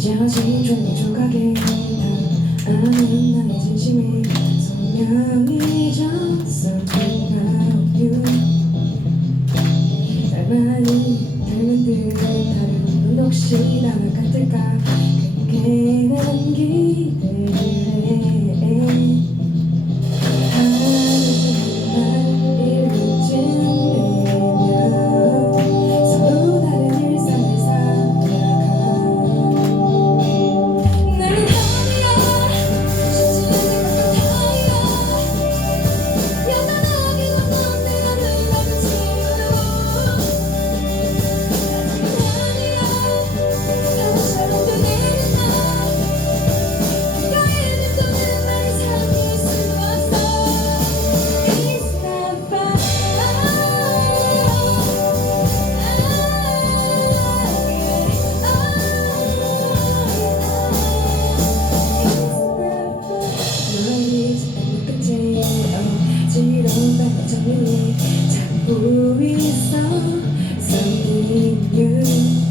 찢어진 종이 조각에 다 아는 나의 진심이 선명히 졌어 About you 닮아니 닮은 듯 다른 눈 혹시 나만 같을까 그게 난 기대를 해 잡고 있어 Something new